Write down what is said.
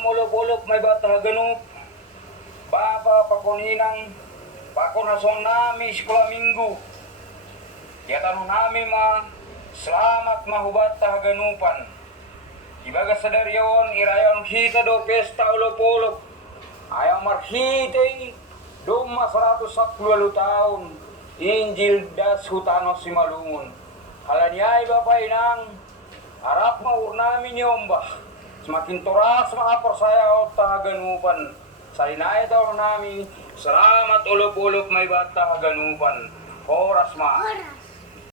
Mulok-ulok may bata ganup. Baba pakuninang pakunason nami sekolah minggu. Ya tanong nami selamat mahubat ganupan. Ibaga sadaryawan irayon hita do pesta ulok-ulok. Ayaw marhitay duma 110 tahun. Injil das hutano si malungun. Halanyay bapay nang harap maur namin yombah. Semakin toras mengapor saya ganupan. Salinay daw namin, selamat ulop-ulop may bata ganupan. Oras ma.